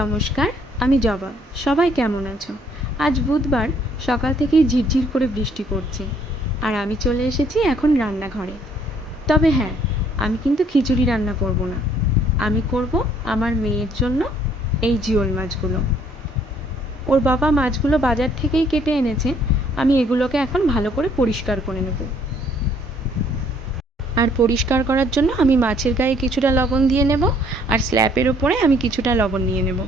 নমস্কার, আমি জবা। সবাই কেমন আছো? আজ বুধবার, সকাল থেকেই ঝিরঝির করে বৃষ্টি পড়ছে, আর আমি চলে এসেছি এখন রান্নাঘরে। তবে হ্যাঁ, আমি কিন্তু খিচুড়ি রান্না করব না। আমি করব আমার মেয়ের জন্য এই জিওল মাছগুলো। ওর বাবা মাছগুলো বাজার থেকেই কেটে এনেছে। আমি এগুলোকে এখন ভালো করে পরিষ্কার করে নেব। আর পরিষ্কার করার জন্য আমি মাছের গায়ে কিছুটা লবণ দিয়ে নেব, আর স্ল্যাপের ওপরে আমি কিছুটা লবণ নিয়ে নেব।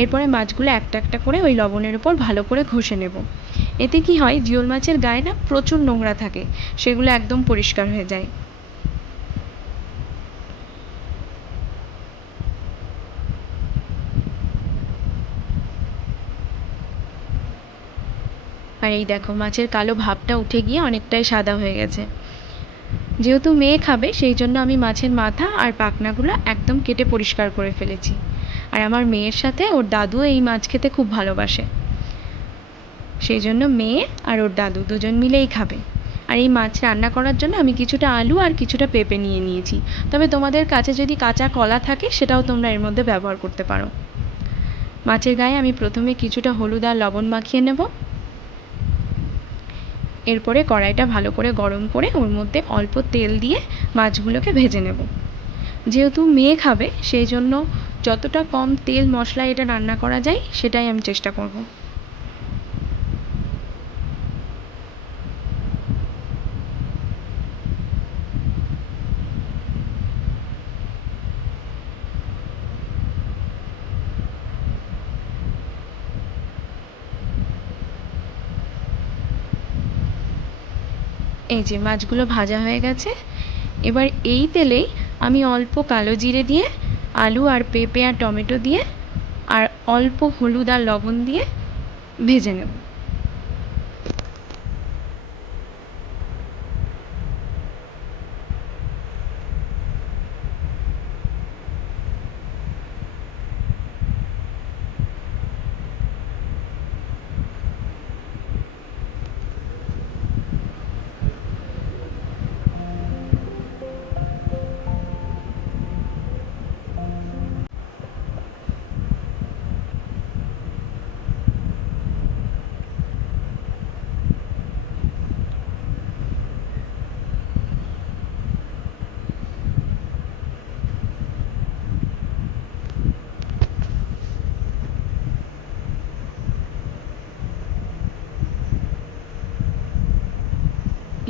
এরপরে মাছগুলো একটা একটা করে ওই লবণের ওপর ভালো করে ঘষে নেব। এতে কি হয়, জিওল মাছের গায়ে না প্রচুর নোংরা থাকে, সেগুলো একদম পরিষ্কার হয়ে যায়। আর এই দেখো, মাছের কালো ভাবটা উঠে গিয়ে অনেকটাই সাদা হয়ে গেছে। যেহেতু মেয়ে খাবে, সেই জন্য আমি মাছের মাথা আর পাখনাগুলো একদম কেটে পরিষ্কার করে ফেলেছি। আর আমার মেয়ের সাথে ওর দাদু এই মাছ খেতে খুব ভালোবাসে, সেই জন্য মেয়ে আর ওর দাদু দুজন মিলেই খাবে। আর এই মাছ রান্না করার জন্য আমি কিছুটা আলু আর কিছুটা পেঁপে নিয়ে নিয়েছি। তবে তোমাদের কাছে যদি কাঁচা কলা থাকে, সেটাও তোমরা এর মধ্যে ব্যবহার করতে পারো। মাছের গায়ে আমি প্রথমে কিছুটা হলুদ আর লবণ মাখিয়ে নেব। এরপরে কড়াইটা ভালো করে গরম করে ওর মধ্যে অল্প তেল দিয়ে মাছগুলোকে ভেজে নেব। যেহেতু মেয়ে খাবে, সেই জন্য যতটা কম তেল মশলায় এটা রান্না করা যায় সেটাই আমি চেষ্টা করব। এই যে মাছগুলো ভাজা হয়ে গেছে। এবার এই তেলেই আমি অল্প কালো জিরে দিয়ে, আলু আর পেঁপে আর টমেটো দিয়ে, আর অল্প হলুদ আর লবণ দিয়ে ভেজে নেব।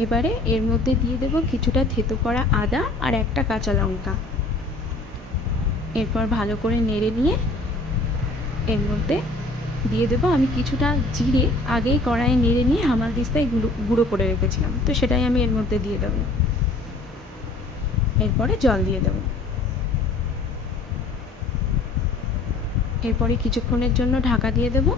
এবারে এর মধ্যে দিয়ে দেব কিছুটা থেতো করা আদা আর একটা কাঁচা লঙ্কা। এরপর ভালো করে নেড়ে নিয়ে এর মধ্যে দিয়ে দেবো আমি কিছুটা জিরে, আগেই কড়াইয়ে নেড়ে নিয়ে হামালদিস্তায় গুঁড়ো করে রেখেছিলাম, তো সেটাই আমি এর মধ্যে দিয়ে দেবো। এরপরে জল দিয়ে দেবো। এরপরে কিছুক্ষণের জন্য ঢাকা দিয়ে দেবো।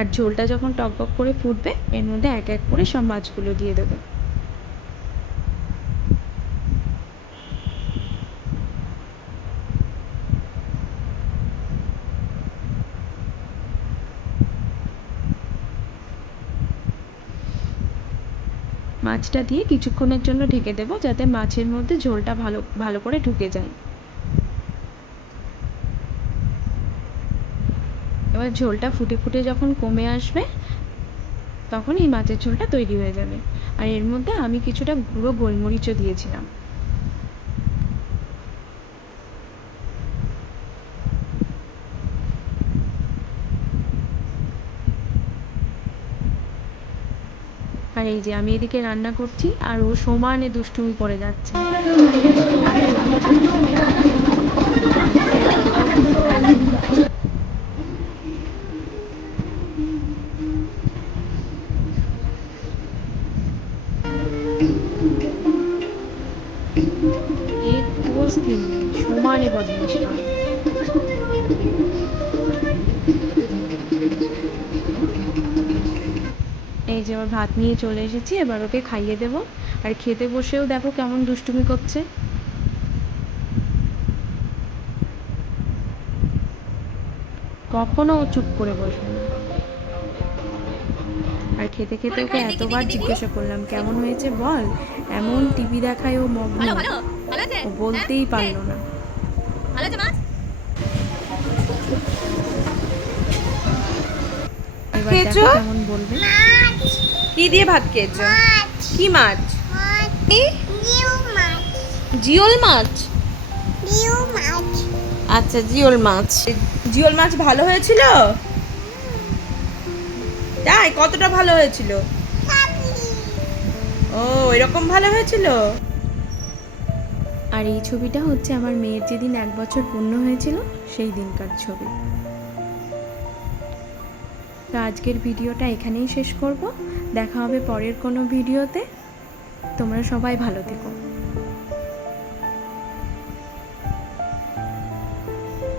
আর ঝোলটা যখন টকবক করে ফুটবে, এর মধ্যে এক এক করে সব মাছগুলো দিয়ে দেবো। মাছটা দিয়ে কিছুক্ষণের জন্য ঢেকে দেবো, যাতে মাছের মধ্যে ঝোলটা ভালো ভালো করে ঢুকে যায়। এবার ঝোলটা ফুটে ফুটে যখন কমে আসবে, তখন এই মাছের ঝোলটা তৈরি হয়ে যাবে। আর এর মধ্যে আমি কিছুটা গুঁড়ো গোলমরিচও দিয়েছিলাম। আর এই যে আমি এদিকে রান্না করছি, আর ও সমানে দুষ্টুমি করে যাচ্ছে। একটুও স্থির নেই, সমানে বদমাইশি করে। এই যে আমার ভাত নিয়ে চলে এসেছি, এবার ওকে খাইয়ে দেবো। আর খেতে বসেও দেখো কেমন দুষ্টুমি করছে। কখনো ও চুপ করে বসবে না। আর খেতে খেতে ওকে এতবার জিজ্ঞাসা করলাম কেমন হয়েছে বল, এমন টিভি দেখায় ও মগ্ন, ও বলতেই পারলো না। এবার খেয়েছো? দেখো কেমন বলবে। কি দিয়ে ভাত খেয়েছো? কি মাছ? জিওল মাছ। আচ্ছা, জিওল মাছ। জিওল মাছ ভালো হয়েছিল? তাই কতটা ভালো হয়েছিল? ও, এরকম ভালো হয়েছিল। আর এই ছবিটা হচ্ছে আমার মেয়ের যেদিন 1 বছর পূর্ণ হয়েছিল সেই দিনকার ছবি। তো আজকের ভিডিওটা এখানেই শেষ করব। দেখা হবে পরের কোনো ভিডিওতে। তোমরা সবাই ভালো থেকো।